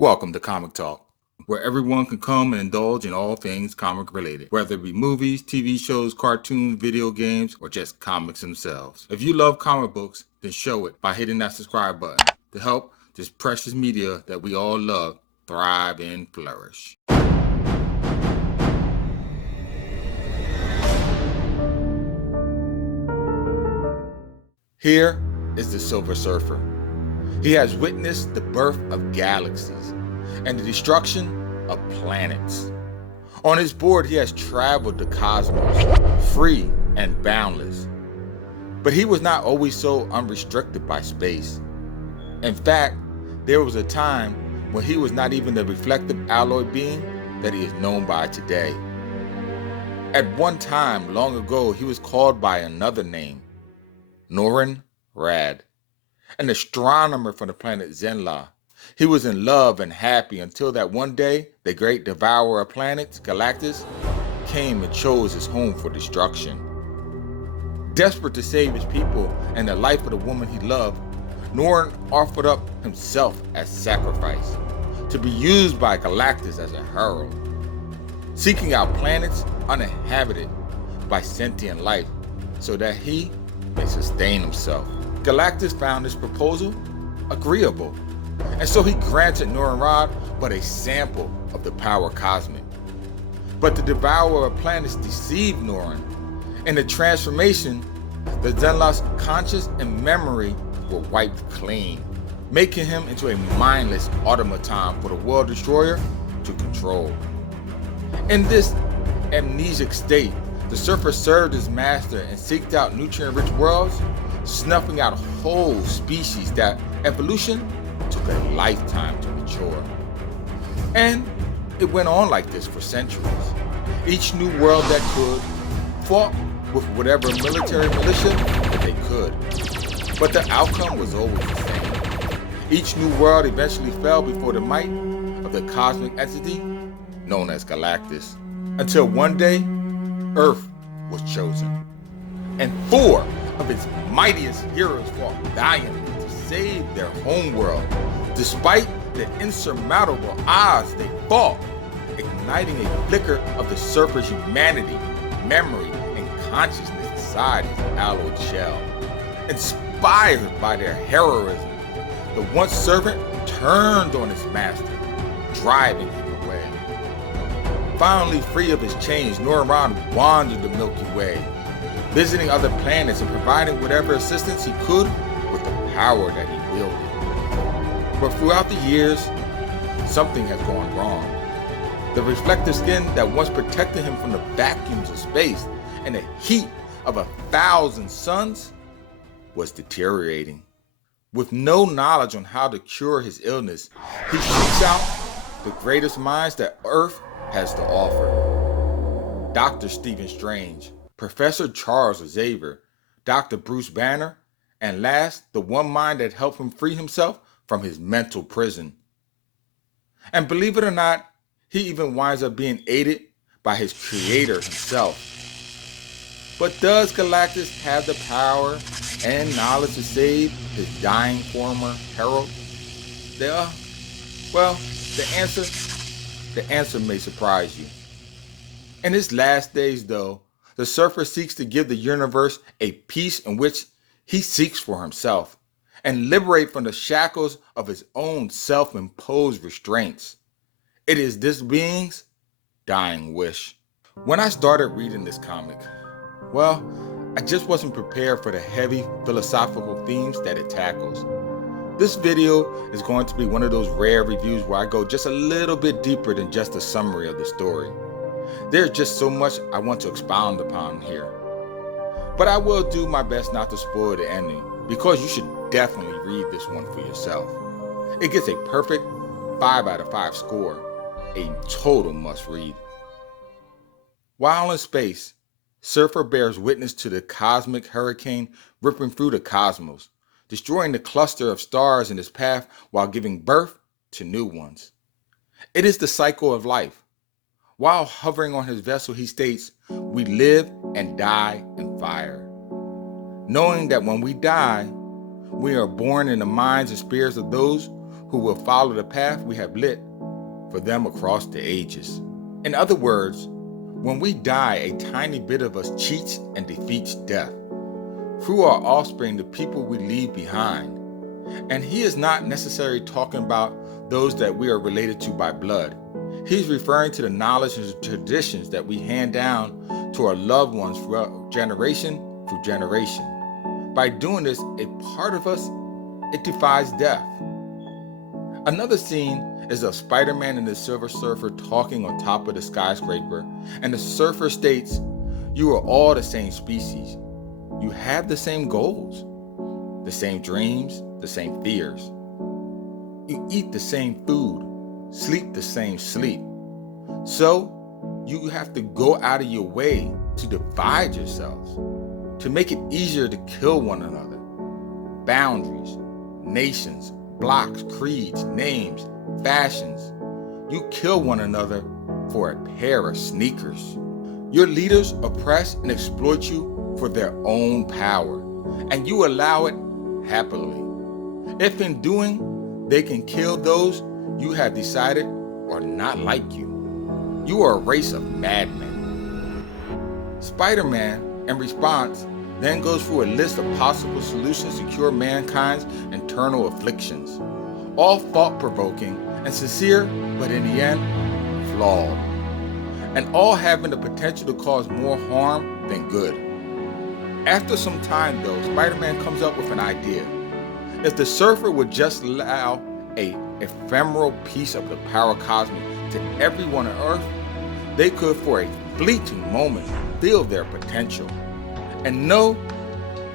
Welcome to Comic Talk, where everyone can come and indulge in all things comic related, whether it be movies, TV shows, cartoons, video games, or just comics themselves. If you love comic books, then show it by hitting that subscribe button to help this precious media that we all love thrive and flourish. Here is the Silver Surfer. He has witnessed the birth of galaxies and the destruction of planets. On his board, he has traveled the cosmos, free and boundless. But he was not always so unrestricted by space. In fact, there was a time when he was not even the reflective alloy being that he is known by today. At one time, long ago, he was called by another name, Norrin Radd, an astronomer from the planet Zenla. He was in love and happy until that one day, the great devourer of planets, Galactus, came and chose his home for destruction. Desperate to save his people and the life of the woman he loved, Norrin offered up himself as sacrifice, to be used by Galactus as a herald, seeking out planets uninhabited by sentient life so that he may sustain himself. Galactus found this proposal agreeable, and so he granted Norrin Radd but a sample of the power cosmic. But the devourer of planets deceived Norrin. In the transformation, the Zenla's conscience and memory were wiped clean, making him into a mindless automaton for the world destroyer to control. In this amnesic state, the Surfer served his master and seeked out nutrient-rich worlds, snuffing out whole species that evolution took a lifetime to mature. And it went on like this for centuries. Each new world that could fought with whatever military militia that they could. But the outcome was always the same. Each new world eventually fell before the might of the cosmic entity known as Galactus, until one day, Earth was chosen. And 4 of its mightiest heroes fought valiantly to save their home world. Despite the insurmountable odds, they fought, igniting a flicker of the Surfer's humanity, memory, and consciousness inside his alloyed shell. Inspired by their heroism, the once servant turned on his master, driving him away. Finally free of his chains, Norrin Radd wandered the Milky Way, visiting other planets and providing whatever assistance he could with the power that he wielded. But throughout the years, something has gone wrong. The reflective skin that once protected him from the vacuums of space and the heat of 1,000 suns was deteriorating. With no knowledge on how to cure his illness, he seeks out the greatest minds that Earth has to offer. Dr. Stephen Strange, Professor Charles Xavier, Dr. Bruce Banner, and last, the one mind that helped him free himself from his mental prison. And believe it or not, he even winds up being aided by his creator himself. But does Galactus have the power and knowledge to save his dying former herald? The answer may surprise you. In his last days, though, the Surfer seeks to give the universe a peace in which he seeks for himself and liberate from the shackles of his own self-imposed restraints. It is this being's dying wish. When I started reading this comic, I just wasn't prepared for the heavy philosophical themes that it tackles. This video is going to be one of those rare reviews where I go just a little bit deeper than just a summary of the story. There's just so much I want to expound upon here. But I will do my best not to spoil the ending, because you should definitely read this one for yourself. It gets a perfect 5 out of 5 score, a total must read. While in space, Surfer bears witness to the cosmic hurricane ripping through the cosmos, destroying the cluster of stars in his path while giving birth to new ones. It is the cycle of life. While hovering on his vessel, he states, "We live and die in fire." Knowing that when we die, we are born in the minds and spirits of those who will follow the path we have lit for them across the ages. In other words, when we die, a tiny bit of us cheats and defeats death. Through our offspring, the people we leave behind. And he is not necessarily talking about those that we are related to by blood. He's referring to the knowledge and traditions that we hand down to our loved ones throughout generation through generation. By doing this, a part of us, it defies death. Another scene is of Spider-Man and the Silver Surfer talking on top of the skyscraper, and the surfer states, "You are all the same species. You have the same goals, the same dreams, the same fears. You eat the same food, sleep the same sleep. So you have to go out of your way to divide yourselves, to make it easier to kill one another. Boundaries, nations, blocks, creeds, names, fashions. You kill one another for a pair of sneakers. Your leaders oppress and exploit you for their own power, and you allow it happily. If in doing, they can kill those you have decided are not like you. You are a race of madmen." Spider-Man, in response, then goes through a list of possible solutions to cure mankind's internal afflictions, all thought-provoking and sincere, but in the end, flawed, and all having the potential to cause more harm than good. After some time though, Spider-Man comes up with an idea. If the surfer would just allow a ephemeral piece of the power cosmic to everyone on Earth, they could for a fleeting moment feel their potential and know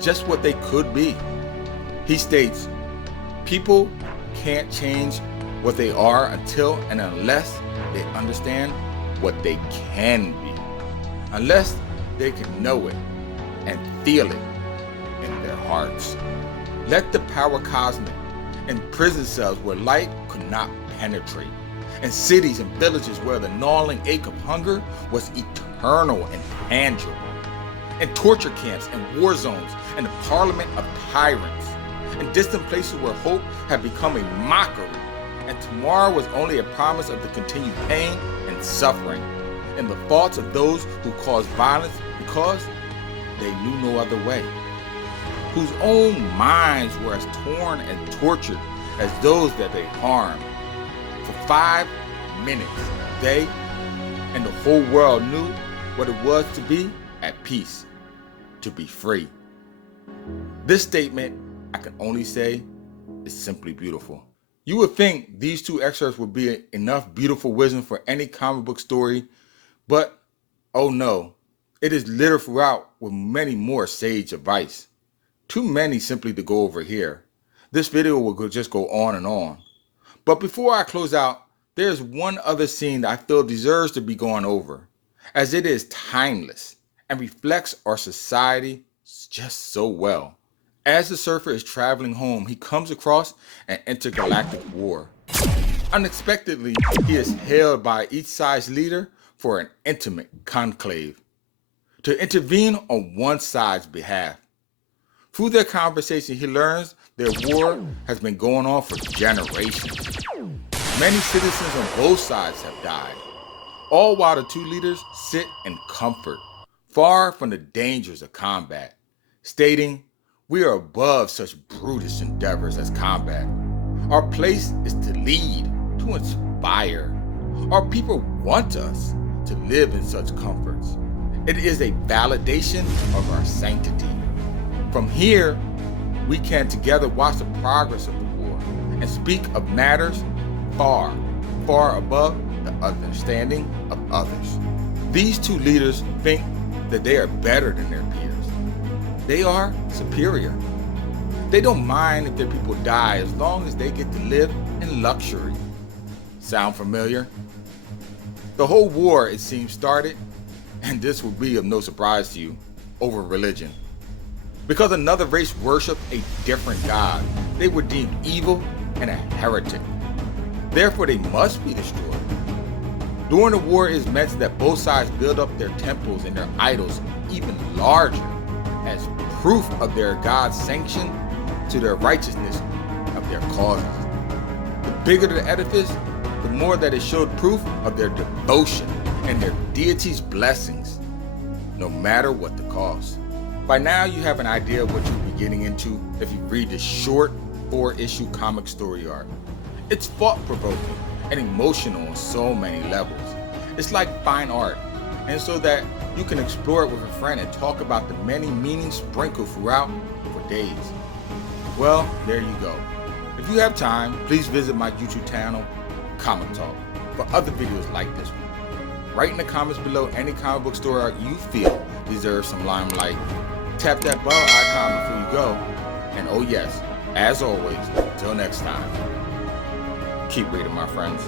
just what they could be. He states, "People can't change what they are until and unless they understand what they can be, unless they can know it and feel it in their hearts." Let the power cosmic in prison cells where light could not penetrate, in cities and villages where the gnawing ache of hunger was eternal and tangible, in torture camps and war zones, in the parliament of tyrants, in distant places where hope had become a mockery, and tomorrow was only a promise of the continued pain and suffering, in the thoughts of those who caused violence because they knew no other way, whose own minds were as torn and tortured as those that they harmed. For 5 minutes, they and the whole world knew what it was to be at peace, to be free. This statement, I can only say, is simply beautiful. You would think these two excerpts would be enough beautiful wisdom for any comic book story, but oh no, it is littered throughout with many more sage advice. Too many simply to go over here. This video will just go on and on. But before I close out, there's one other scene that I feel deserves to be gone over, as it is timeless and reflects our society just so well. As the surfer is traveling home, he comes across an intergalactic war. Unexpectedly, he is hailed by each side's leader for an intimate conclave to intervene on one side's behalf. Through their conversation, he learns their war has been going on for generations. Many citizens on both sides have died, all while the two leaders sit in comfort, far from the dangers of combat, stating, "We are above such brutish endeavors as combat. Our place is to lead, to inspire. Our people want us to live in such comforts. It is a validation of our sanctity. From here, we can together watch the progress of the war and speak of matters far, far above the understanding of others." These two leaders think that they are better than their peers. They are superior. They don't mind if their people die as long as they get to live in luxury. Sound familiar? The whole war, it seems, started, and this will be of no surprise to you, over religion. Because another race worshiped a different god, they were deemed evil and a heretic. Therefore, they must be destroyed. During the war, it is mentioned that both sides build up their temples and their idols even larger as proof of their God's sanction to their righteousness of their causes. The bigger the edifice, the more that it showed proof of their devotion and their deity's blessings, no matter what the cost. By now, you have an idea of what you'll be getting into if you read this short 4-issue comic story arc. It's thought-provoking and emotional on so many levels. It's like fine art, and so that you can explore it with a friend and talk about the many meanings sprinkled throughout for days. Well, there you go. If you have time, please visit my YouTube channel, Comic Talk, for other videos like this one. Write in the comments below any comic book story arc you feel deserves some limelight. Tap that bell icon before you go. And oh yes, as always, until next time, keep reading, my friends.